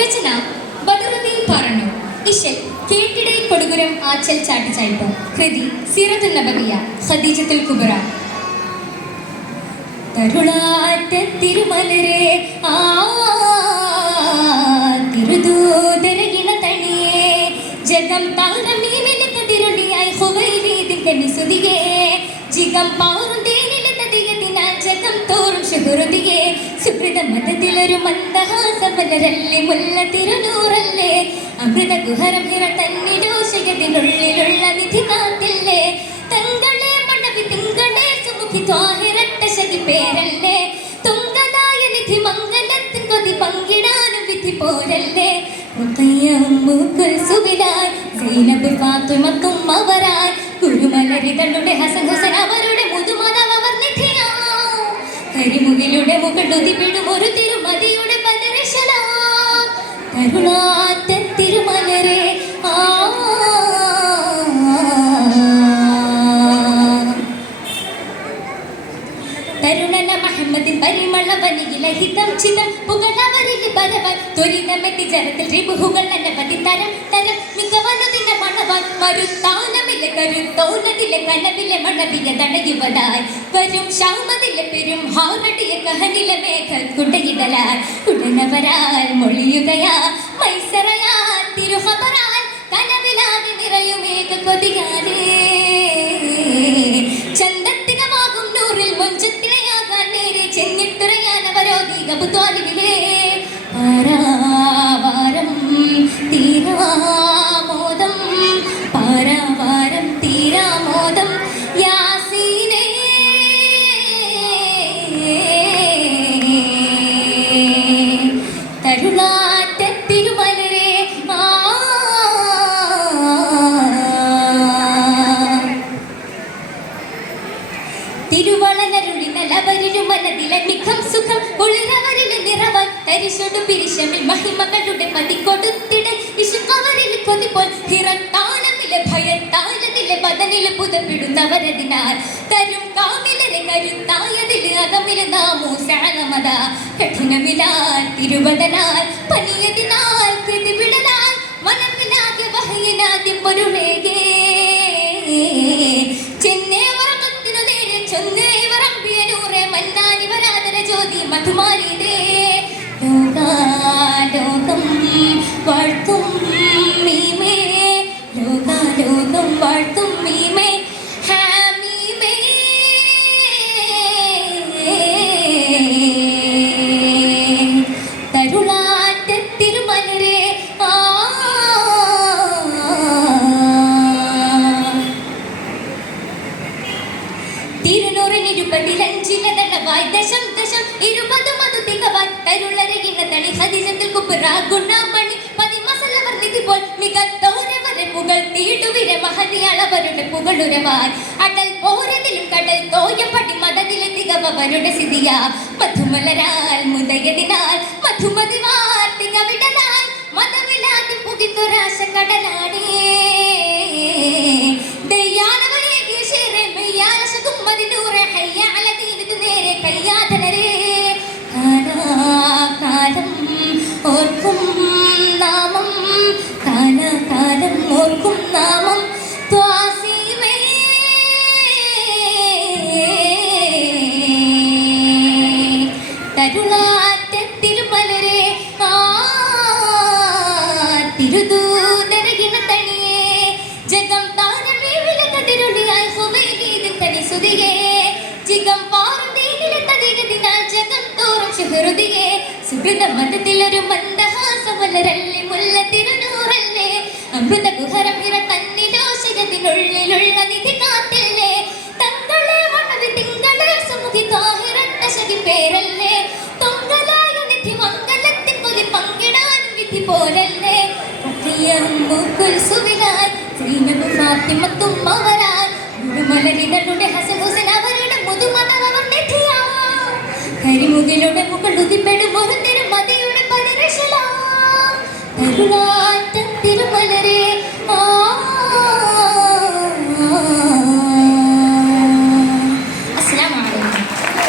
രചന ബദറുദ്ദീൻ പറഞ്ഞു. ഇശൽ കേട്ടിടை കൊടുകുരം ആച്ചൽ ചാട്ടിച്ചായ്പ കൃതി സീറത്തുൽ നബവിയ ഖദീജത്തുൽ കുബറ. തരുളാറ്റ ആ ജഗം ജിഗം പാറും തേനിലെ തതിയതിനാൽ ജഗം തോറും ശുഹൃതിയെ. മതത്തിലൊരു മന്ദഹാസമലരല്ലേ? മുല്ല തിരുനൂറല്ലേ? അമൃത ഗുഹരം ഹിറ തന്നിരോഷകതിനുള്ളിലുള്ള നിധി കാത്തില്ലേ? തങ്കളെ മണവി തിങ്കളെ സുമുഖി ത്വാഹിരട്ട ശകി പേരല്ലേ? തുങ്കനായ നിധി മംഗലത്തിൻ കൊതി പങ്കിടാനും വിധി പോരല്ലേ? സുവിലായി സൈനബ് ഫാത്തിമത്തും അവരായി. കുരുമലരികളുടെ ഹസൻ ഹസൻ അവരുടെ മുതുമതവർ നിധിയാ. കരിമുകിലുടെ മുകളുതി വിടും ഒരു തിരുമതിയുടെ കരുണാറ്റ തിരുമലരെ തരുണന മഹമ്മദിൻ പരിമള വനിയില ഹിതം ചിതം പുകളവരിൽ ബലവൻ ത്വരിതമെത്തി ജനത്തിൽ റിബുഹുകൾ അനവധി തരം തരം മണവാൻ മരുത്താനമിലെ കരുത്തോനതിലെ കനവിലെ മണവിയ തടയുവതായി. വരും ക്ഷാമതിലെ പെരും ഹാറടിയ കഹനിലെ മേഘ കുടയിടലാൽ ഉടനവരാൽ മൊഴിയുകയാ മൈസറയാൽ തിരുഹബറാൽ കനവിലാകെ നിറയുമേക കൊതിയാതെ ചന്തത്തികമാകും നൂറിൽ മൊഞ്ചത്തിലെയാകാൻ നേരെ ചെന്നിത്തുറയാൻ അവരോധിക ബുദ്ധാലിവിലേ പാരാവാരം തിരുവളനരുളിനലവരിലും മനതിലെ മിഖം സുഖം ഒളിരവരിലെ നിറവാൻ തരിശൊടു പിരിശമിൽ മഹിമകളുടെ പതി കൊടുത്തിടെ ഇശുക്കവരിൽ കൊതിപോൽ ഹിറത്താളമിലെ ഭയത്താളത്തിലെ ബദനിലെ പുതപ്പിടുന്നവരതിനാൽ തരും കാവിലരെ കരുത്തായതിൽ അകമിൽ നാമോ സാനമത കഠിനമിലാൽ തിരുവദനാൽ പനിയതിനാൽ കൃതിവിടലാൽ മനമിലാകെ വഹയിനാദ്യം വാഴ്ത്തും മീമേ ലോകാലോകം വാഴ്ത്തും മീമേ ആ. തിരുനൂറിനിരുപതിലഞ്ചിലതളവായി ദശം മഹതിയളവരുടെ പുകളുരവാൻ അടൽ പോരതിലും കടൽ തോയപ്പടി മതത്തിലെ തികവരുടെ സിതിയ മധുമലരാൽ മുതയതിനാൽ മധുമതി വാർത്തിക വിടലാൽ മതമില്ലാതെ പുകിത്തൊരാശ കടലാണേ. തിരുദൂതരകിണ തണിയേ ജഗം പേരല്ലേ. വിധി പോരല്ലേ മുക്കുൽ സുവിലായി സൈനബ് ഫാത്തിമത്തും അവരാൽ ഗുരുമലരികളുടെ ഹസൻ ഹുസൻ അവരുടെ മുതുമതം അവർ നിധിയാ കരിമുകിലുടെ മുകൾ ഉതിപ്പെടും തിരുമതിയുടെ പതിരശല. കരുണാ